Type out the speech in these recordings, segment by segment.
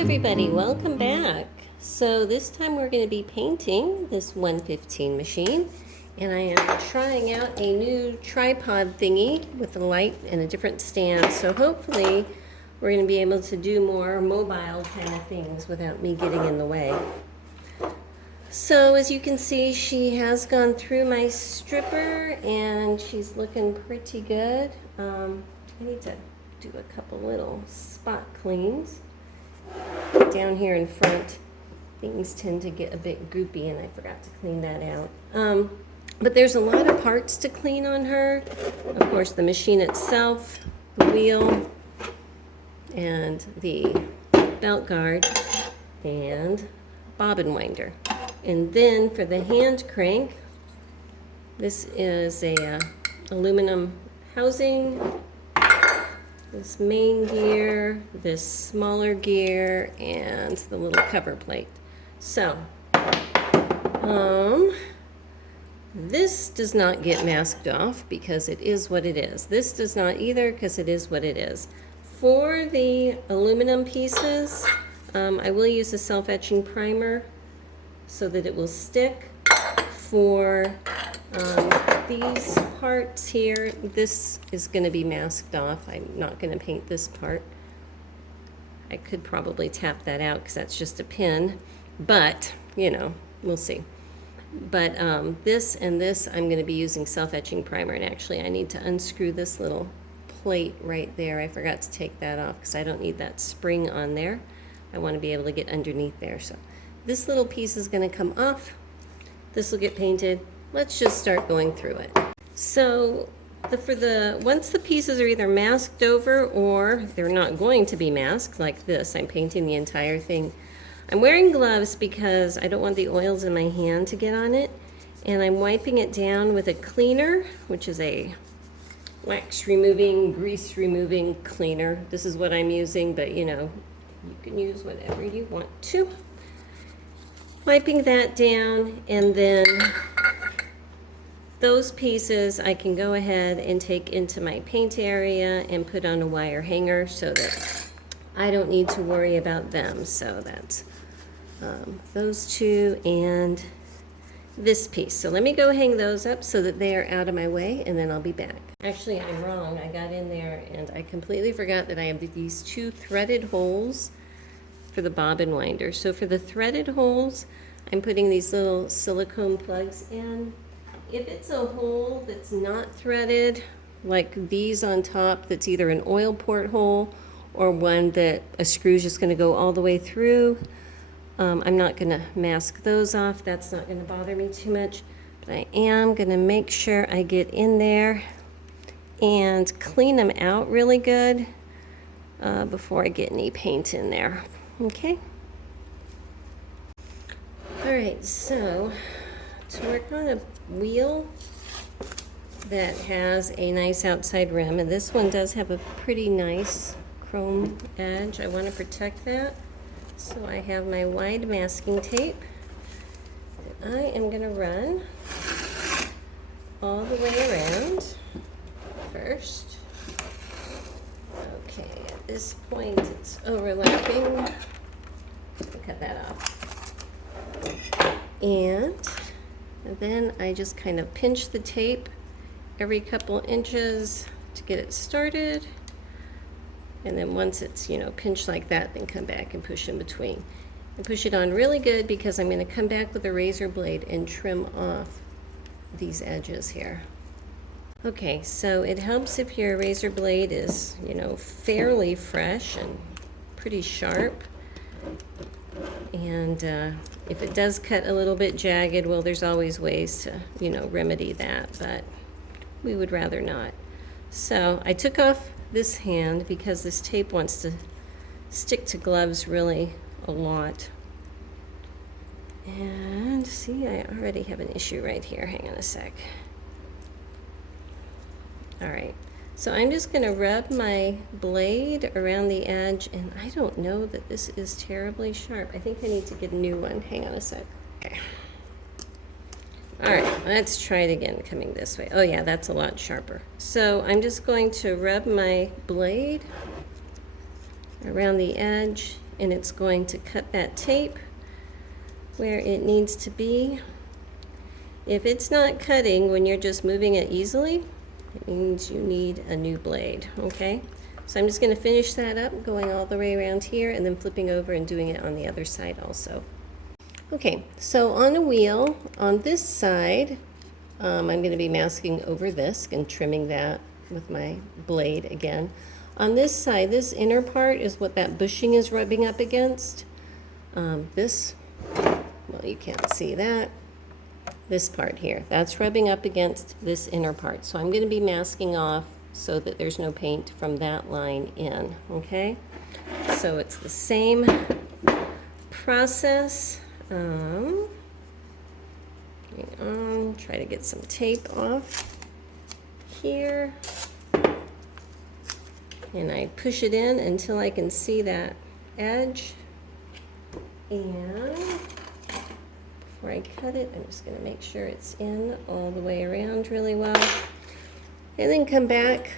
Everybody, welcome back. So this time we're going to be painting this 115 machine, and I am trying out a new tripod thingy with a light and a different stand, so hopefully we're going to be able to do more mobile kind of things without me getting in the way. So as you can see, she has gone through my stripper and she's looking pretty good. I need to do a couple little spot cleans. Down here in front, things tend to get a bit goopy, and I forgot to clean that out. But there's a lot of parts to clean on her. Of course, the machine itself, the wheel, and the belt guard, and bobbin winder. And then for the hand crank, this is a aluminum housing, this main gear, this smaller gear, and the little cover plate. So, this does not get masked off because it is what it is. This does not either because it is what it is. For the aluminum pieces, I will use a self-etching primer so that it will stick. For these parts here, this is going to be masked off. I'm not going to paint this part. I could probably tap that out because that's just a pin, but you know, we'll see. But this and this, I'm going to be using self-etching primer, and actually I need to unscrew this little plate right there. I forgot to take that off because I don't need that spring on there. I want to be able to get underneath there. So this little piece is going to come off. This will get painted. Let's just start going through it. So once the pieces are either masked over or they're not going to be masked, like this, I'm painting the entire thing. I'm wearing gloves because I don't want the oils in my hand to get on it, and I'm wiping it down with a cleaner, which is a wax removing, grease removing cleaner. This is what I'm using, but you know, you can use whatever you want to. Wiping that down, and then those pieces I can go ahead and take into my paint area and put on a wire hanger so that I don't need to worry about them. So that's those two and this piece. So let me go hang those up so that they are out of my way, and then I'll be back. Actually, I'm wrong. I got in there and I completely forgot that I have these two threaded holes for the bobbin winder. So for the threaded holes, I'm putting these little silicone plugs in. If it's a hole that's not threaded, like these on top, that's either an oil port hole or one that a screw is just going to go all the way through, I'm not going to mask those off. That's not going to bother me too much. But I am going to make sure I get in there and clean them out really good before I get any paint in there. Okay. All right, so to work on a wheel that has a nice outside rim, and this one does have a pretty nice chrome edge. I want to protect that, so I have my wide masking tape that I am going to run all the way around first. Okay, at this point it's overlapping. Cut that off. And then I just kind of pinch the tape every couple inches to get it started. And then once it's, you know, pinched like that, then come back and push in between. And push it on really good because I'm going to come back with a razor blade and trim off these edges here. Okay, so it helps if your razor blade is, you know, fairly fresh and pretty sharp. And if it does cut a little bit jagged, well, there's always ways to, you know, remedy that, but we would rather not. So I took off this hand because this tape wants to stick to gloves really a lot. And see, I already have an issue right here. Hang on a sec. All right, so I'm just going to rub my blade around the edge, and I don't know that this is terribly sharp. I think I need to get a new one. Hang on a sec. Okay. All right, let's try it again coming this way. Oh yeah, that's a lot sharper. So I'm just going to rub my blade around the edge, and it's going to cut that tape where it needs to be. If it's not cutting when you're just moving it easily, it means you need a new blade, okay? So I'm just going to finish that up, going all the way around here, and then flipping over and doing it on the other side also. Okay, so on a wheel, on this side, I'm going to be masking over this and trimming that with my blade again. On this side, this inner part is what that bushing is rubbing up against. Well, you can't see that. This part here, that's rubbing up against this inner part. So I'm going to be masking off so that there's no paint from that line in, okay? So it's the same process. Hang on, try to get some tape off here. And I push it in until I can see that edge. And before I cut it, I'm just going to make sure it's in all the way around really well. And then come back.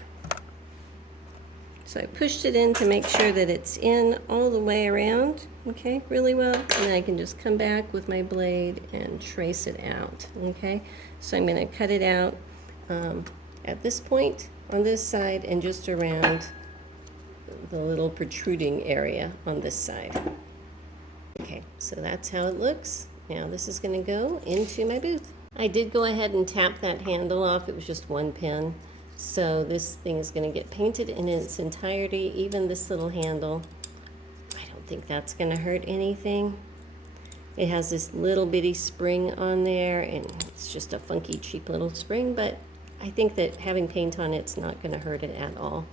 So I pushed it in to make sure that it's in all the way around, okay, really well. And then I can just come back with my blade and trace it out, okay? So I'm going to cut it out at this point on this side and just around the little protruding area on this side. Okay, so that's how it looks. Now this is going to go into my booth. I did go ahead and tap that handle off. It was just one pin. So this thing is going to get painted in its entirety, even this little handle. I don't think that's going to hurt anything. It has this little bitty spring on there, and it's just a funky, cheap little spring, but I think that having paint on it's not going to hurt it at all.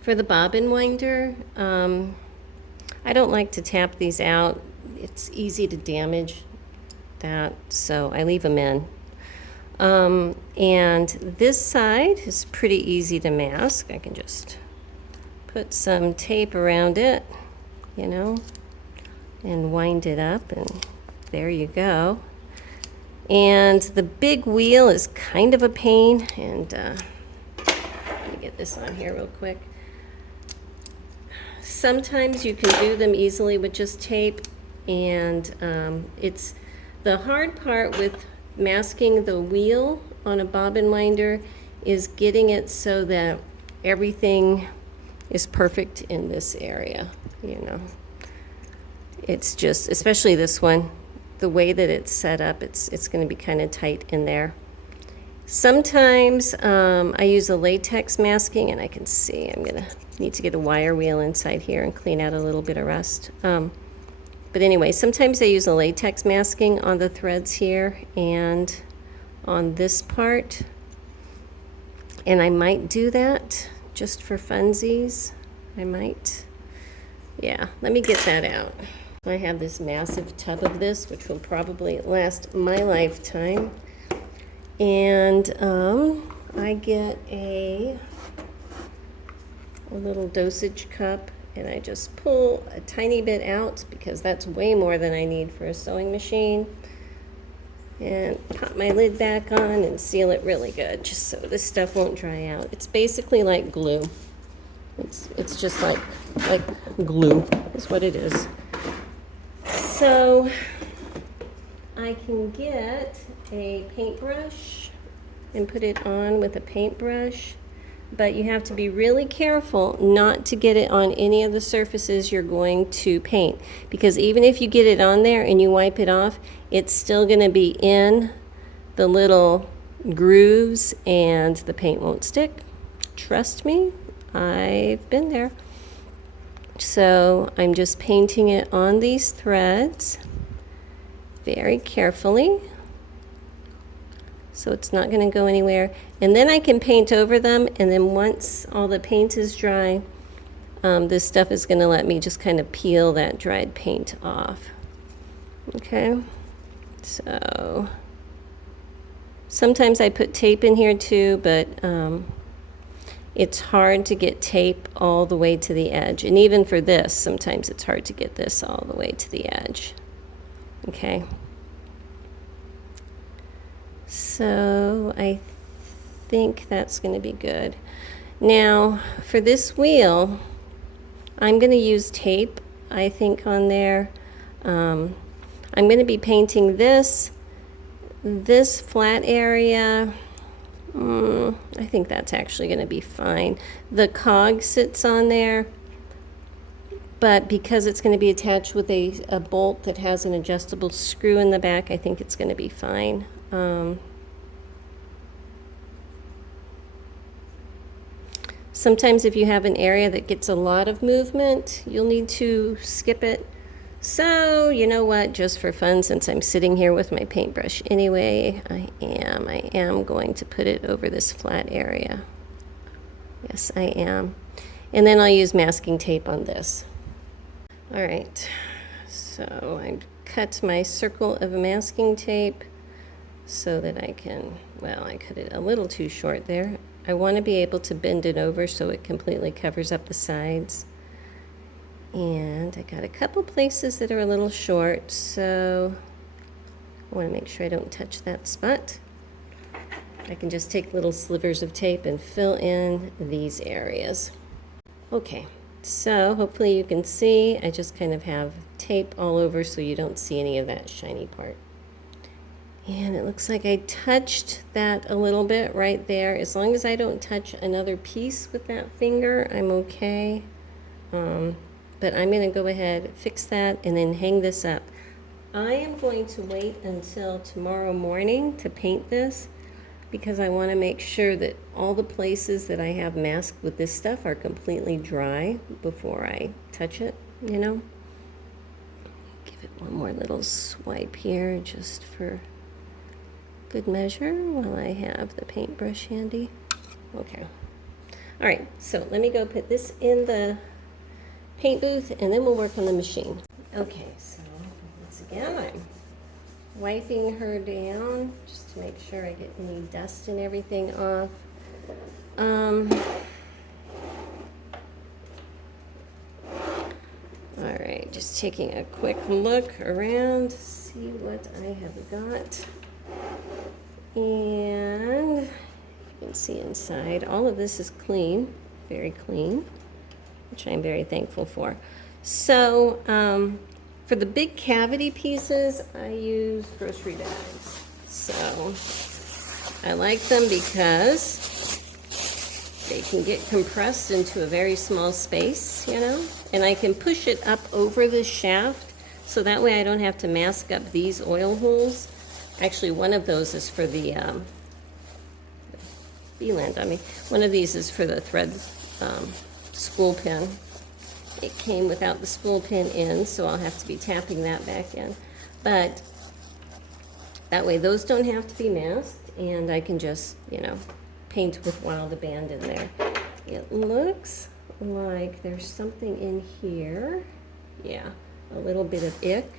For the bobbin winder, I don't like to tap these out. It's easy to damage that, so I leave them in. And this side is pretty easy to mask. I can just put some tape around it, you know, and wind it up, and there you go. And the big wheel is kind of a pain, and let me get this on here real quick. Sometimes you can do them easily with just tape, and it's the hard part with masking the wheel on a bobbin winder is getting it so that everything is perfect in this area, you know. It's just, especially this one, the way that it's set up, it's going to be kind of tight in there. Sometimes I use a latex masking, and I can see I'm going to need to get a wire wheel inside here and clean out a little bit of rust. But anyway, sometimes I use a latex masking on the threads here and on this part. And I might do that just for funsies. I might. Yeah, let me get that out. I have this massive tub of this, which will probably last my lifetime. And I get a little dosage cup, and I just pull a tiny bit out because that's way more than I need for a sewing machine. And pop my lid back on and seal it really good just so this stuff won't dry out. It's basically like glue. It's just like glue is what it is. So I can get a paintbrush and put it on with a paintbrush, but you have to be really careful not to get it on any of the surfaces you're going to paint, because even if you get it on there and you wipe it off, it's still going to be in the little grooves and the paint won't stick. Trust me, I've been there. So I'm just painting it on these threads very carefully, so it's not going to go anywhere. And then I can paint over them, and then once all the paint is dry, this stuff is going to let me just kind of peel that dried paint off. Okay, so sometimes I put tape in here too, but it's hard to get tape all the way to the edge. And even for this, sometimes it's hard to get this all the way to the edge. Okay. So I think that's going to be good. Now, for this wheel, I'm going to use tape, I think, on there. I'm going to be painting this flat area. I think that's actually going to be fine. The cog sits on there, but because it's going to be attached with a bolt that has an adjustable screw in the back, I think it's going to be fine. Sometimes if you have an area that gets a lot of movement, you'll need to skip it. So, you know what, just for fun, since I'm sitting here with my paintbrush anyway, I am going to put it over this flat area. Yes, I am. And then I'll use masking tape on this. All right, so I cut my circle of masking tape so that I can, well, I cut it a little too short there. I want to be able to bend it over so it completely covers up the sides. And I got a couple places that are a little short, so I want to make sure I don't touch that spot. I can just take little slivers of tape and fill in these areas. Okay, so hopefully you can see, I just kind of have tape all over so you don't see any of that shiny part. And it looks like I touched that a little bit right there. As long as I don't touch another piece with that finger, I'm okay. But I'm going to go ahead, fix that, and then hang this up. I am going to wait until tomorrow morning to paint this because I want to make sure that all the places that I have masked with this stuff are completely dry before I touch it, you know. Give it one more little swipe here just for good measure while I have the paintbrush handy. Okay. All right, so let me go put this in the paint booth and then we'll work on the machine. Okay, so once again I'm wiping her down just to make sure I get any dust and everything off. All right, just taking a quick look around, see what I have got. And you can see inside, all of this is clean, very clean, which I'm very thankful for. So for the big cavity pieces, I use grocery bags. So I like them because they can get compressed into a very small space, you know, and I can push it up over the shaft so that way I don't have to mask up these oil holes. Actually, one of those is for the beeland. I mean, one of these is for the thread spool pin. It came without the spool pin in, so I'll have to be tapping that back in. But that way those don't have to be masked, and I can just, you know, paint with Wild Abandon there. It looks like there's something in here. Yeah, a little bit of ick.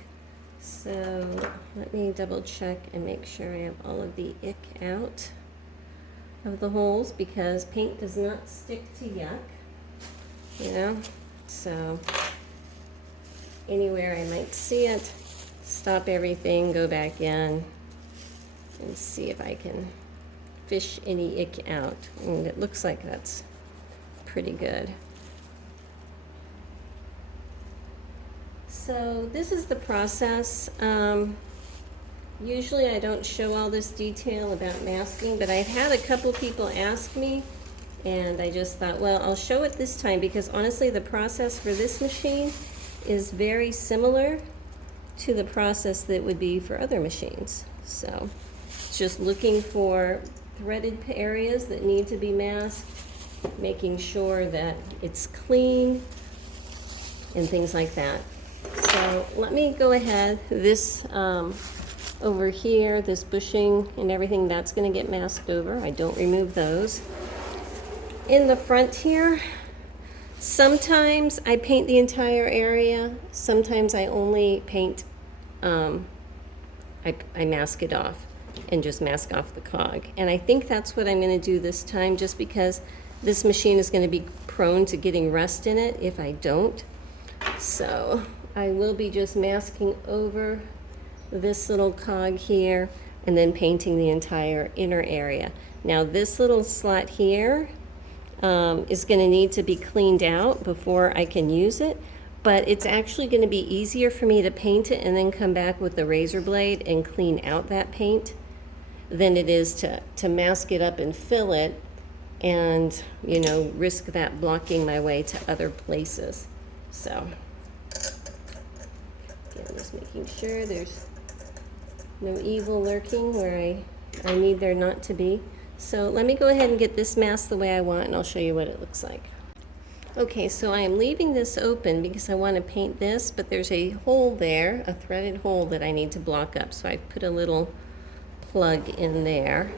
So let me double check and make sure I have all of the ick out of the holes because paint does not stick to yuck, you know. So anywhere I might see it, stop everything, go back in and see if I can fish any ick out. And it looks like that's pretty good. So this is the process. Usually I don't show all this detail about masking, but I've had a couple people ask me, and I just thought, well, I'll show it this time because honestly the process for this machine is very similar to the process that would be for other machines. So it's just looking for threaded areas that need to be masked, making sure that it's clean and things like that. So let me go ahead, this over here, this bushing and everything, that's going to get masked over. I don't remove those. In the front here, Sometimes I paint the entire area. Sometimes I only paint, I mask it off and just mask off the cog. And I think that's what I'm going to do this time, just because this machine is going to be prone to getting rust in it if I don't. So I will be just masking over this little cog here and then painting the entire inner area. Now this little slot here is going to need to be cleaned out before I can use it, but it's actually going to be easier for me to paint it and then come back with the razor blade and clean out that paint than it is to mask it up and fill it and, you know, risk that blocking my way to other places. So again, just making sure there's no evil lurking where I need there not to be. So let me go ahead and get this masked the way I want, and I'll show you what it looks like. Okay, so I am leaving this open because I want to paint this, but there's a hole there, a threaded hole that I need to block up. So I've put a little plug in there.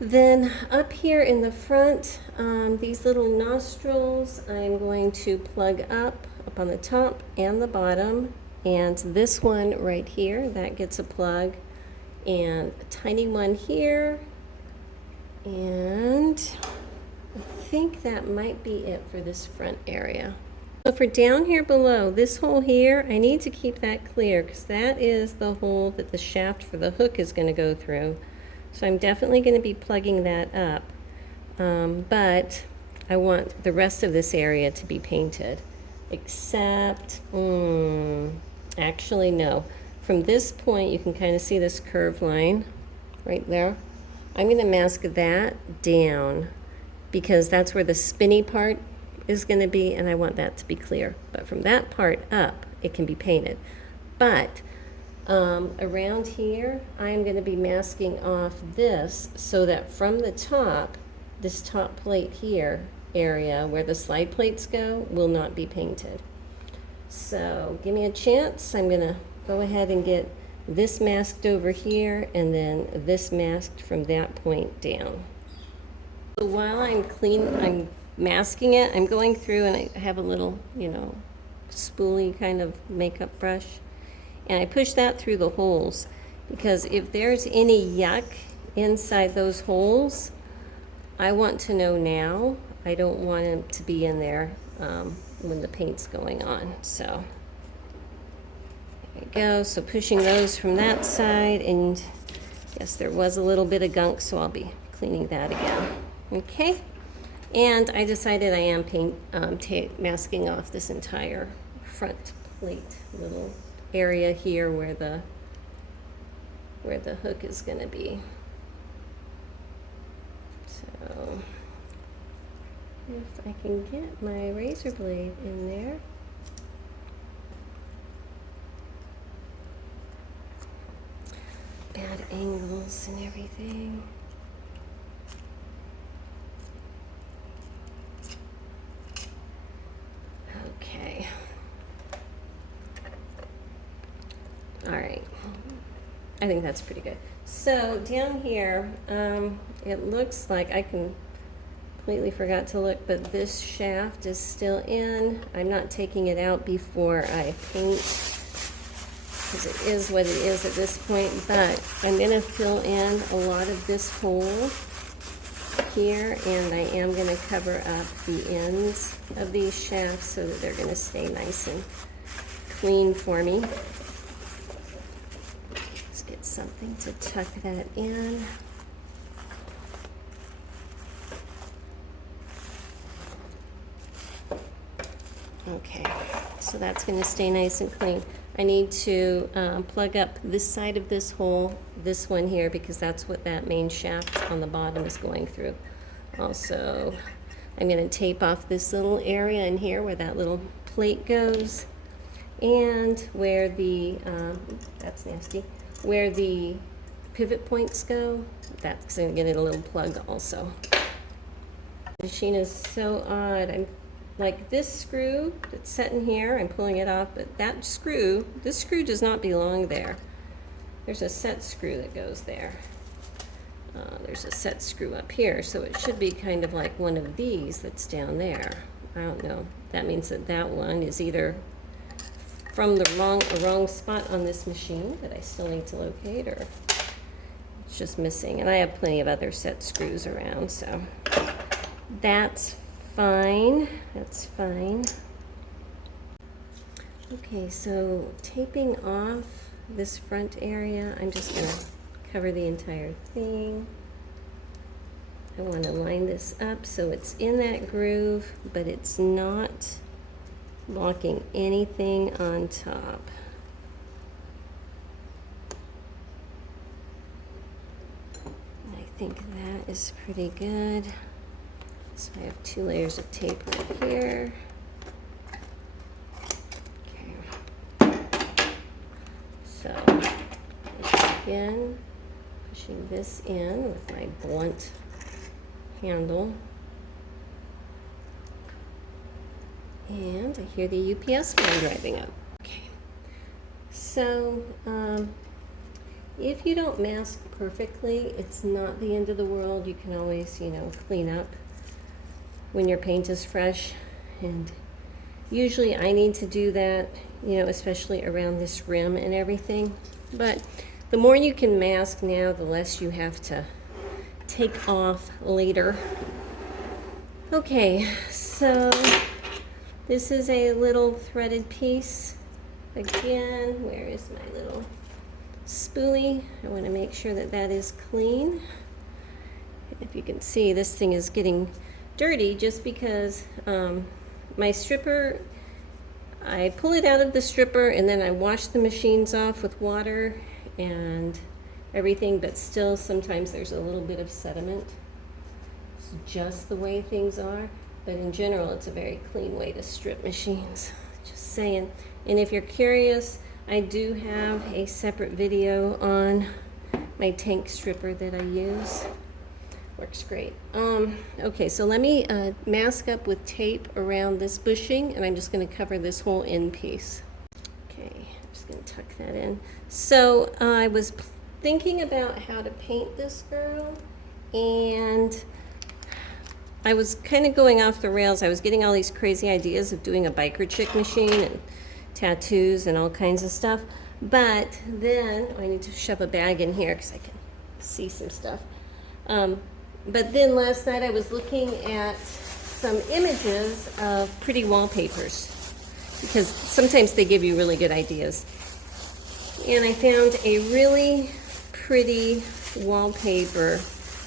Then up here in the front, these little nostrils, I'm going to plug up on the top and the bottom. And this one right here, that gets a plug. And a tiny one here, and I think that might be it for this front area. So for down here below, this hole here, I need to keep that clear because that is the hole that the shaft for the hook is going to go through. So I'm definitely going to be plugging that up, but I want the rest of this area to be painted, except, actually no. From this point, you can kind of see this curved line right there. I'm going to mask that down because that's where the spinny part is going to be, and I want that to be clear. But from that part up, it can be painted. But around here, I'm going to be masking off this so that from the top, this top plate here area where the slide plates go will not be painted. So give me a chance. I'm going to go ahead and get this masked over here and then this masked from that point down. So while I'm masking it, I'm going through and I have a little, you know, spoolie kind of makeup brush, and I push that through the holes because if there's any yuck inside those holes, I want to know now. I don't want it to be in there when the paint's going on. So there we go. So pushing those from that side, and yes, there was a little bit of gunk, so I'll be cleaning that again. Okay, and I decided I am masking off this entire front plate, little area here where the hook is going to be. So if I can get my razor blade in there. Bad angles and everything. Okay. All right. I think that's pretty good. So down here, it looks like I completely forgot to look, but this shaft is still in. I'm not taking it out before I paint, because it is what it is at this point, but I'm going to fill in a lot of this hole here, and I am going to cover up the ends of these shafts so that they're going to stay nice and clean for me. Let's get something to tuck that in. Okay, so that's going to stay nice and clean. I need to plug up this side of this hole, this one here, because that's what that main shaft on the bottom is going through. Also, I'm going to tape off this little area in here where that little plate goes, and where the, that's nasty, where the pivot points go, that's going to get a little plug also. The machine is so odd. I'm like this screw that's set in here, I'm pulling it off, but that screw, this screw does not belong there. There's a set screw that goes there. There's a set screw up here, so it should be kind of like one of these that's down there. I don't know. That means that that one is either from the wrong spot on this machine that I still need to locate, or it's just missing. And I have plenty of other set screws around, so that's fine. That's fine. Okay, so taping off this front area, I'm just gonna cover the entire thing. I want to line this up so it's in that groove, but it's not blocking anything on top. And I think that is pretty good. So I have 2 layers of tape right here. Okay. So again, pushing this in with my blunt handle. And I hear the UPS man driving up. Okay. So, if you don't mask perfectly, it's not the end of the world. You can always, you know, clean up when your paint is fresh. And usually I need to do that, you know, especially around this rim and everything. But the more you can mask now, the less you have to take off later. Okay, so this is a little threaded piece. Again, where is my little spoolie? I want to make sure that that is clean. If you can see, this thing is getting dirty just because my stripper, I pull it out of the stripper and then I wash the machines off with water and everything, but still sometimes there's a little bit of sediment. It's just the way things are, but in general it's a very clean way to strip machines, just saying. And if you're curious, I do have a separate video on my tank stripper that I use. Works great. Okay, so let me mask up with tape around this bushing, and I'm just going to cover this whole end piece. Okay, I'm just going to tuck that in. So I was thinking about how to paint this girl, and I was kind of going off the rails. I was getting all these crazy ideas of doing a biker chick machine and tattoos and all kinds of stuff. But then, I need to shove a bag in here because I can see some stuff. But then last night I was looking at some images of pretty wallpapers, because sometimes they give you really good ideas. And I found a really pretty wallpaper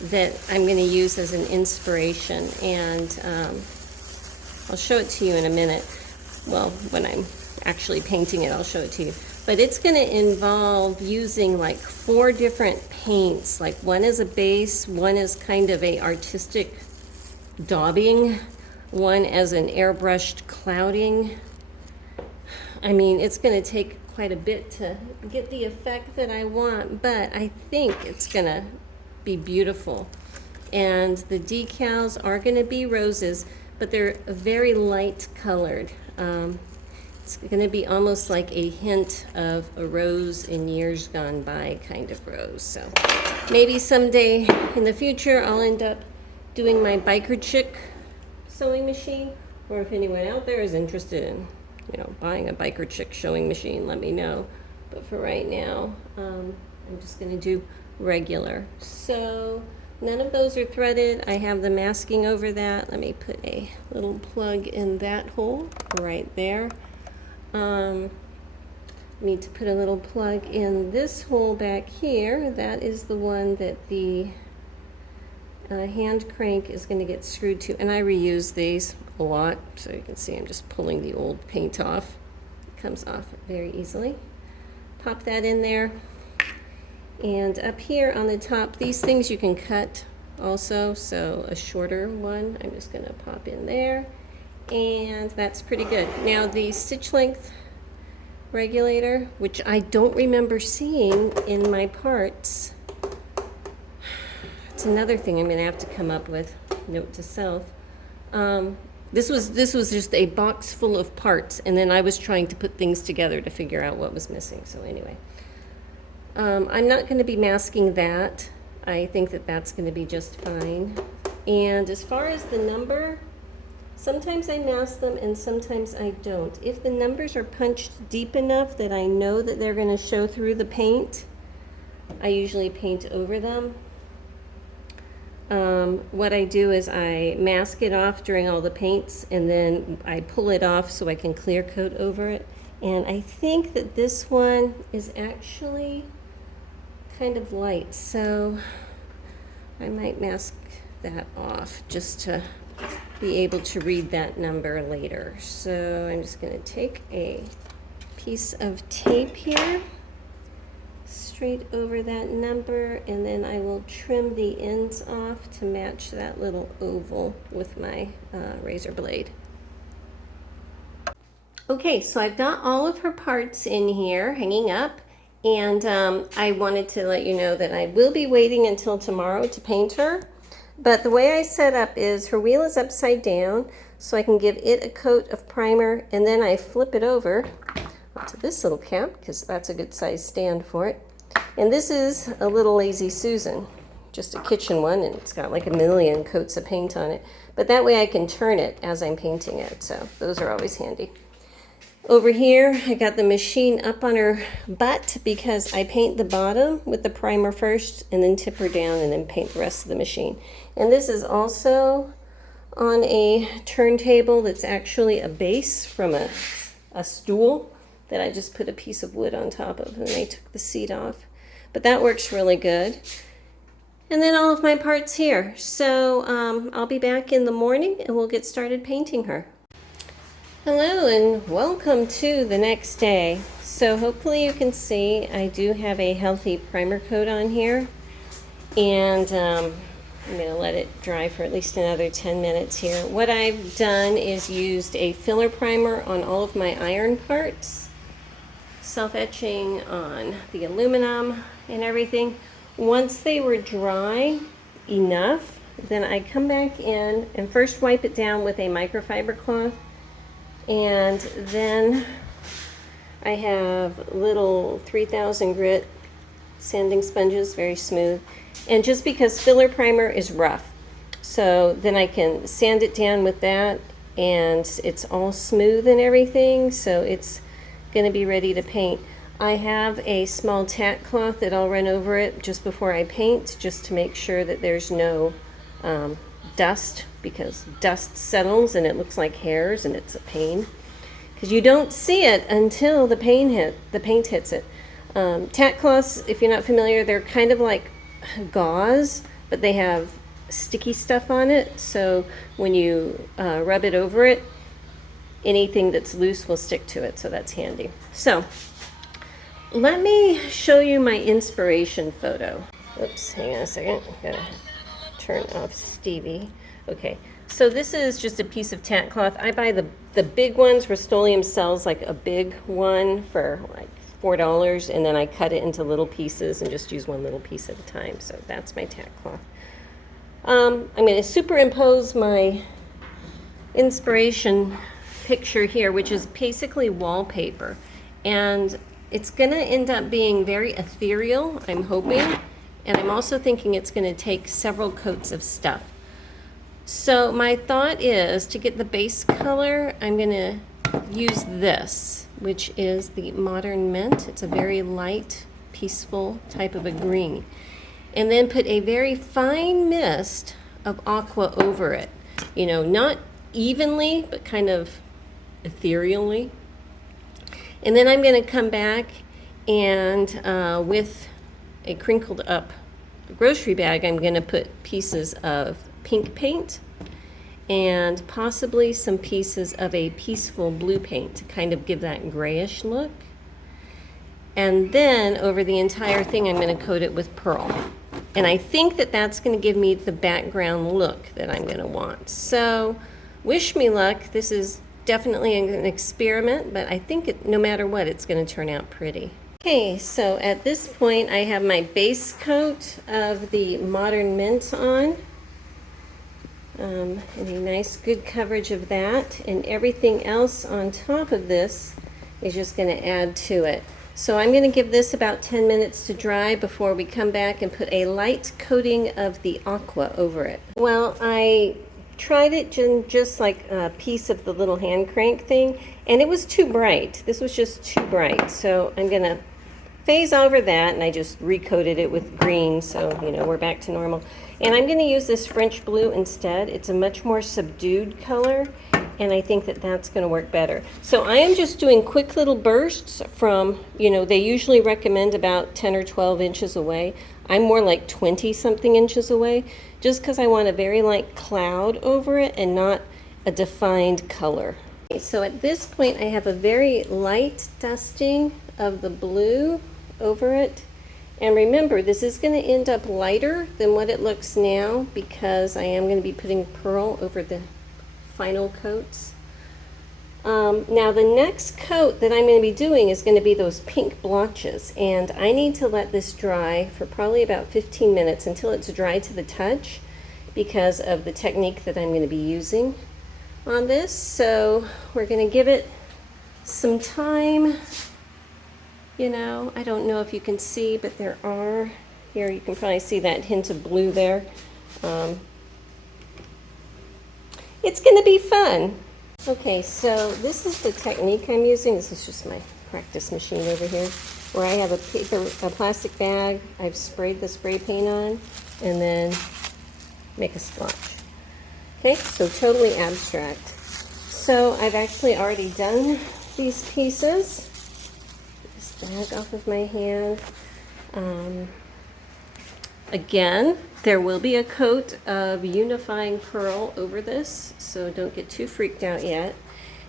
that I'm going to use as an inspiration, and I'll show it to you in a minute. Well, when I'm actually painting it, I'll show it to you. But it's going to involve using like 4 different paints. Like one is a base, one is kind of a artistic daubing, one as an airbrushed clouding. I mean, it's going to take quite a bit to get the effect that I want, but I think it's going to be beautiful. And the decals are going to be roses, but they're very light colored. It's going to be almost like a hint of a rose in years gone by kind of rose. So maybe someday in the future I'll end up doing my biker chick sewing machine, or if anyone out there is interested in, you know, buying a biker chick sewing machine, let me know. But for right now, I'm just going to do regular. So none of those are threaded. I have the masking over that. Let me put a little plug in that hole right there. Need to put a little plug in this hole back here. That is the one that the hand crank is going to get screwed to. And I reuse these a lot, so you can see I'm just pulling the old paint off. It comes off very easily. Pop that in there. And up here on the top, these things you can cut also, so a shorter one I'm just going to pop in there. And that's pretty good. Now the stitch length regulator, which I don't remember seeing in my parts. It's another thing I'm going to have to come up with. Note to self. This was just a box full of parts, and then I was trying to put things together to figure out what was missing. So anyway, I'm not going to be masking that. I think that that's going to be just fine. And as far as the number, sometimes I mask them and sometimes I don't. If the numbers are punched deep enough that I know that they're going to show through the paint, I usually paint over them. What I do is I mask it off during all the paints, and then I pull it off so I can clear coat over it. And I think that this one is actually kind of light, so I might mask that off just to be able to read that number later. So I'm just going to take a piece of tape here, straight over that number, and then I will trim the ends off to match that little oval with my razor blade. Okay, so I've got all of her parts in here hanging up, and I wanted to let you know that I will be waiting until tomorrow to paint her. But the way I set up is her wheel is upside down, so I can give it a coat of primer, and then I flip it over onto this little cap, because that's a good size stand for it. And this is a little Lazy Susan, just a kitchen one, and it's got like a million coats of paint on it. But that way I can turn it as I'm painting it, so those are always handy. Over here, I got the machine up on her butt because I paint the bottom with the primer first and then tip her down and then paint the rest of the machine. And this is also on a turntable that's actually a base from a stool that I just put a piece of wood on top of, and I took the seat off. But that works really good. And then all of my parts here. So I'll be back in the morning and we'll get started painting her. Hello and welcome to the next day. So hopefully you can see I do have a healthy primer coat on here. And I'm going to let it dry for at least another 10 minutes here. What I've done is used a filler primer on all of my iron parts, self-etching on the aluminum and everything. Once they were dry enough, then I come back in and first wipe it down with a microfiber cloth, and then I have little 3000 grit sanding sponges, very smooth. And just because filler primer is rough, so then I can sand it down with that, and it's all smooth and everything, so it's going to be ready to paint. I have a small tack cloth that I'll run over it just before I paint, just to make sure that there's no dust, because dust settles and it looks like hairs and it's a pain. Because you don't see it until the paint hits it. Tack cloths, if you're not familiar, they're kind of like gauze, but they have sticky stuff on it, so when you rub it over it, anything that's loose will stick to it, so that's handy. So let me show you my inspiration photo. Oops, hang on a second. Gotta turn off Stevie. Okay, so this is just a piece of tack cloth. I buy the big ones. Rust-Oleum sells like a big one for like $4, and then I cut it into little pieces and just use one little piece at a time. So that's my tack cloth. I'm going to superimpose my inspiration picture here, which is basically wallpaper, and it's going to end up being very ethereal, I'm hoping, and I'm also thinking it's going to take several coats of stuff. So my thought is to get the base color, I'm going to use this, which is the Modern Mint. It's a very light, peaceful type of a green, and then put a very fine mist of aqua over it, you know, not evenly but kind of ethereally. And then I'm going to come back and with a crinkled up grocery bag, I'm going to put pieces of pink paint and possibly some pieces of a peaceful blue paint to kind of give that grayish look. And then over the entire thing, I'm going to coat it with pearl. And I think that that's going to give me the background look that I'm going to want. So wish me luck. This is definitely an experiment, but I think no matter what, it's going to turn out pretty. Okay, so at this point, I have my base coat of the Modern Mint on. And a nice good coverage of that, and everything else on top of this is just going to add to it. So I'm going to give this about 10 minutes to dry before we come back and put a light coating of the aqua over it. Well, I tried it just like a piece of the little hand crank thing, and it was too bright. This was just too bright. So I'm going to phase over that, and I just recoated it with green, so you know we're back to normal. And I'm going to use this French blue instead. It's a much more subdued color, and I think that that's going to work better. So I am just doing quick little bursts from, you know, they usually recommend about 10 or 12 inches away. I'm more like 20 something inches away, just because I want a very light cloud over it and not a defined color. Okay, so at this point I have a very light dusting of the blue over it. And remember, this is going to end up lighter than what it looks now because I am going to be putting pearl over the final coats. Now the next coat that I'm going to be doing is going to be those pink blotches, and I need to let this dry for probably about 15 minutes until it's dry to the touch because of the technique that I'm going to be using on this. So we're going to give it some time. You know, I don't know if you can see, but there are, here you can probably see that hint of blue there. It's going to be fun. Okay, so this is the technique I'm using. This is just my practice machine over here, where I have a plastic bag. I've sprayed the spray paint on, and then make a splotch. Okay, so totally abstract. So I've actually already done these pieces. Bag off of my hand. Again, there will be a coat of unifying pearl over this, so don't get too freaked out yet.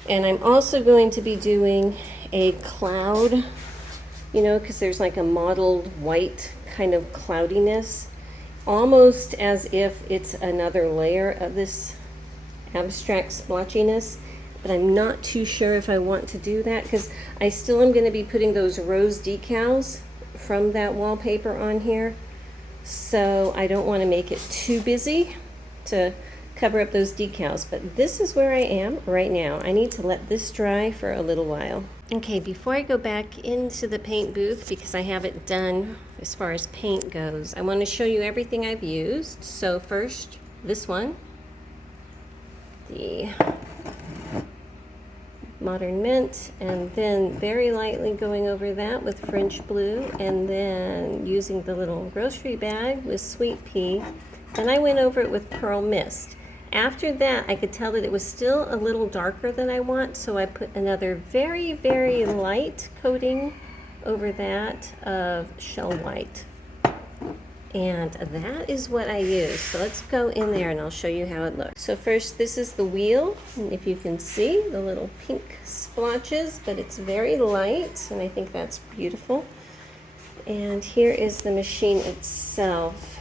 And I'm also going to be doing a cloud, you know, because there's like a mottled white kind of cloudiness, almost as if it's another layer of this abstract splotchiness. But I'm not too sure if I want to do that because I still am going to be putting those rose decals from that wallpaper on here. So I don't want to make it too busy to cover up those decals. But this is where I am right now. I need to let this dry for a little while. Okay, before I go back into the paint booth, because I have it done as far as paint goes, I want to show you everything I've used. So first, this one, the Modern Mint, and then very lightly going over that with French blue, and then using the little grocery bag with Sweet Pea. Then I went over it with Pearl Mist. After that, I could tell that it was still a little darker than I want, so I put another very, very light coating over that of Shell White. And that is what I use. So let's go in there and I'll show you how it looks. So first, this is the wheel. And if you can see the little pink splotches, but it's very light, and I think that's beautiful. And here is the machine itself.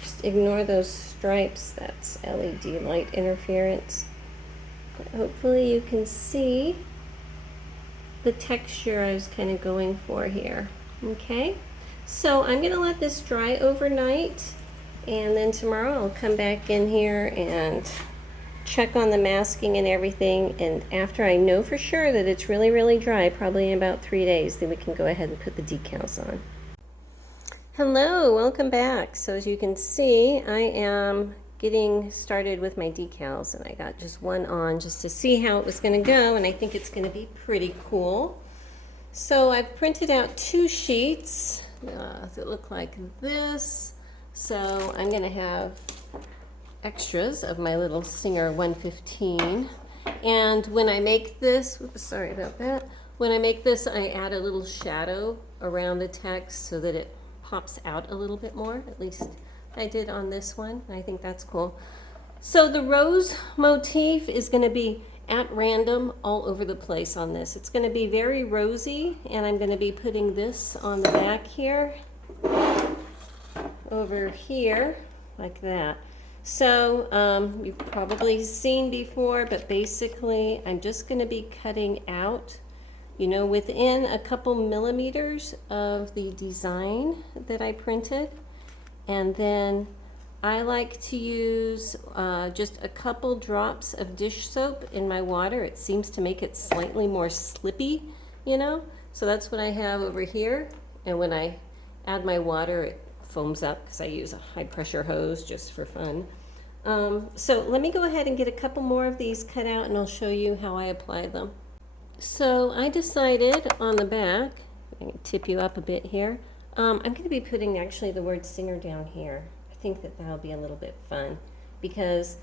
Just ignore those stripes. That's LED light interference. But hopefully you can see the texture I was kind of going for here. Okay? So I'm going to let this dry overnight, and then tomorrow I'll come back in here and check on the masking and everything, and after I know for sure that it's really, really dry, probably in about 3 days, then we can go ahead and put the decals on. Hello, welcome back. So as you can see, I am getting started with my decals, and I got just one on just to see how it was going to go, and I think it's going to be pretty cool. So I've printed out 2 sheets that look like this. So I'm going to have extras of my little Singer 115. And when I make this, oops, sorry about that. When I make this, I add a little shadow around the text so that it pops out a little bit more. At least I did on this one. I think that's cool. So the rose motif is going to be at random all over the place on this. It's going to be very rosy, and I'm going to be putting this on the back here, over here, like that. So you've probably seen before, but basically I'm just going to be cutting out, you know, within a couple millimeters of the design that I printed. And then I like to use just a couple drops of dish soap in my water. It seems to make it slightly more slippy you know? So that's what I have over here. And when I add my water, it foams up because I use a high pressure hose just for fun. So let me go ahead and get a couple more of these cut out and I'll show you how I apply them. So I decided on the back, I'm going to tip you up a bit here. I'm going to be putting actually the word singer down here. I think that that'll be a little bit fun because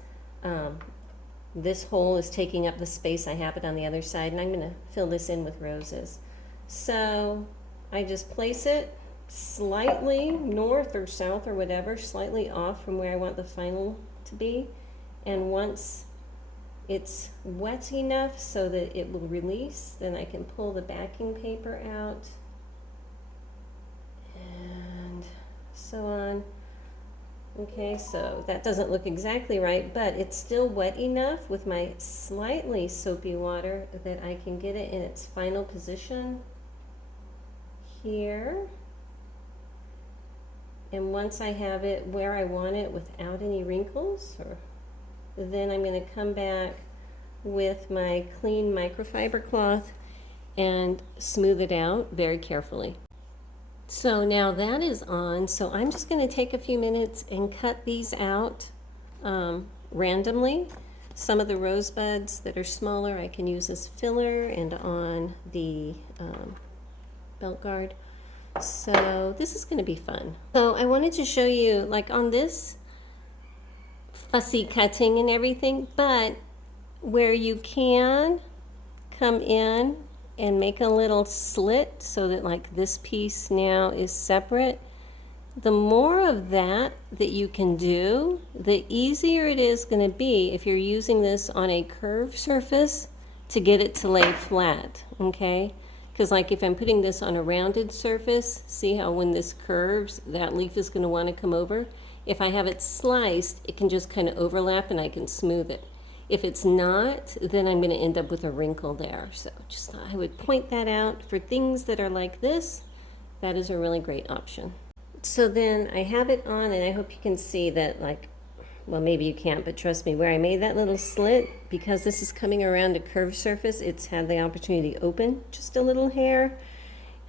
this hole is taking up the space I have it on the other side, and I'm going to fill this in with roses. So I just place it slightly north or south or whatever, slightly off from where I want the final to be. And once it's wet enough so that it will release, then I can pull the backing paper out and so on. Okay, so that doesn't look exactly right, but it's still wet enough with my slightly soapy water that I can get it in its final position here. And once I have it where I want it without any wrinkles, then I'm going to come back with my clean microfiber cloth and smooth it out very carefully. So now that is on, so I'm just going to take a few minutes and cut these out randomly. Some of the rosebuds that are smaller I can use as filler and on the belt guard. So this is going to be fun. So I wanted to show you, like on this, fussy cutting and everything, but where you can come in and make a little slit so that like this piece now is separate. The more of that you can do, the easier it is going to be if you're using this on a curved surface to get it to lay flat, okay? Because like if I'm putting this on a rounded surface, see how when this curves, that leaf is going to want to come over? If I have it sliced, it can just kind of overlap and I can smooth it. If it's not, then I'm going to end up with a wrinkle there. So just thought I would point that out. For things that are like this, that is a really great option. So then I have it on, and I hope you can see that, like, well, maybe you can't, but trust me, where I made that little slit, because this is coming around a curved surface, it's had the opportunity to open just a little hair.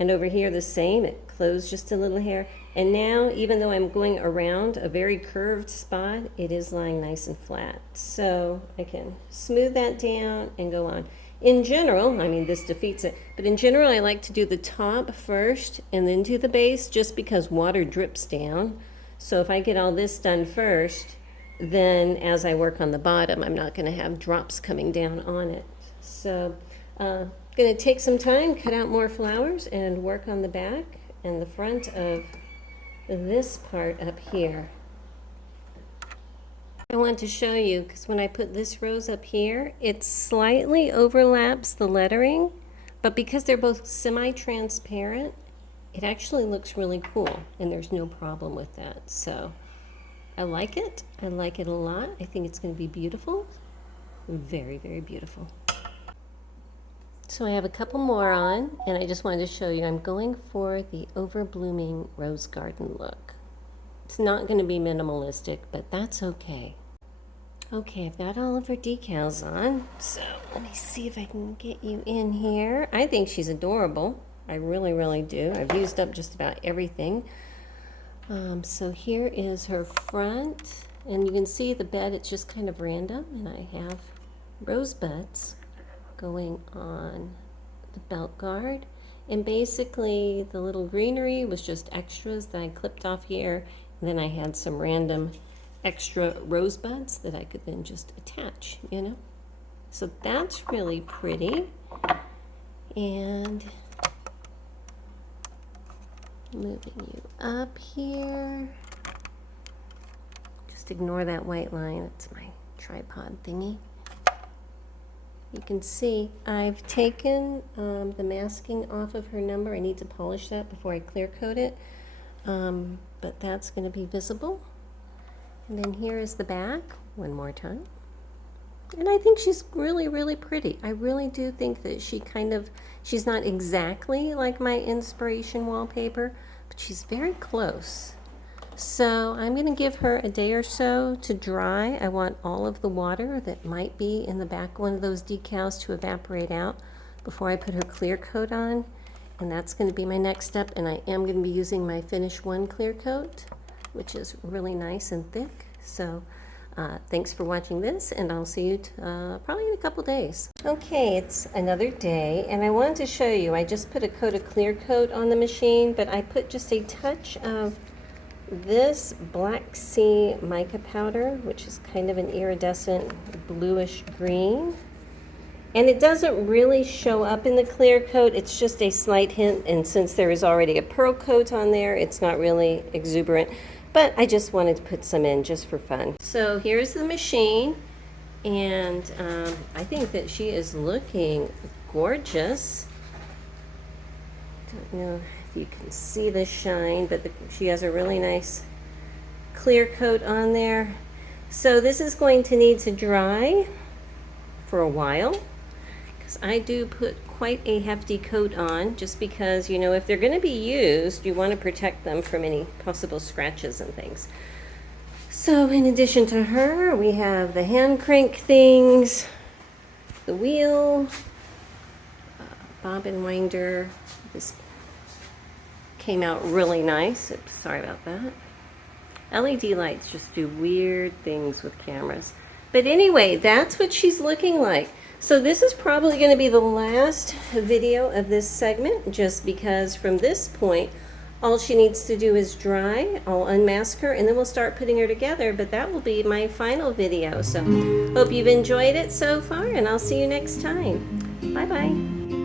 And over here the same, it closed just a little hair. And now, even though I'm going around a very curved spot, it is lying nice and flat. So I can smooth that down and go on. In general, I mean, this defeats it, but in general, I like to do the top first and then do the base just because water drips down. So if I get all this done first, then as I work on the bottom, I'm not going to have drops coming down on it. So I'm going to take some time, cut out more flowers, and work on the back and the front of this part up here. I want to show you because when I put this rose up here, it slightly overlaps the lettering, but because they're both semi-transparent, it actually looks really cool, and there's no problem with that. So I like it. I like it a lot. I think it's going to be beautiful. Very, very beautiful. So I have a couple more on, and I just wanted to show you I'm going for the overblooming rose garden look. It's not going to be minimalistic, but that's okay. Okay, I've got all of her decals on, so let me see if I can get you in here. I think she's adorable. I really, really do. I've used up just about everything. So here is her front, and you can see the bed, it's just kind of random, and I have rosebuds going on the belt guard, and basically the little greenery was just extras that I clipped off here, and then I had some random extra rosebuds that I could then just attach, you know. So that's really pretty. And moving you up here, just ignore that white line, it's my tripod thingy. You can see I've taken the masking off of her number. I need to polish that before I clear coat it, but that's going to be visible. And then here is the back one more time. And I think she's really, really pretty. I really do think that she's not exactly like my inspiration wallpaper, but she's very close. So I'm going to give her a day or so to dry. I want all of the water that might be in the back one of those decals to evaporate out before I put her clear coat on. And that's going to be my next step. And I am going to be using my Finish 1 clear coat, which is really nice and thick. So thanks for watching this, and I'll see you probably in a couple days. Okay, it's another day, and I wanted to show you, I just put a coat of clear coat on the machine, but I put just a touch of this Black Sea mica powder, which is kind of an iridescent bluish green. And it doesn't really show up in the clear coat, it's just a slight hint, and since there is already a pearl coat on there, it's not really exuberant. But I just wanted to put some in just for fun. So here's the machine, and I think that she is looking gorgeous. Don't know if you can see the shine, but she has a really nice clear coat on there. So this is going to need to dry for a while, because I do put quite a hefty coat on, just because, you know, if they're going to be used, you want to protect them from any possible scratches and things. So in addition to her, we have the hand crank things, the wheel, bobbin winder. This came out really nice. Oops, sorry about that. LED lights just do weird things with cameras. But anyway, that's what she's looking like. So this is probably going to be the last video of this segment, just because from this point, all she needs to do is dry. I'll unmask her, and then we'll start putting her together, but that will be my final video. So hope you've enjoyed it so far, and I'll see you next time. Bye-bye.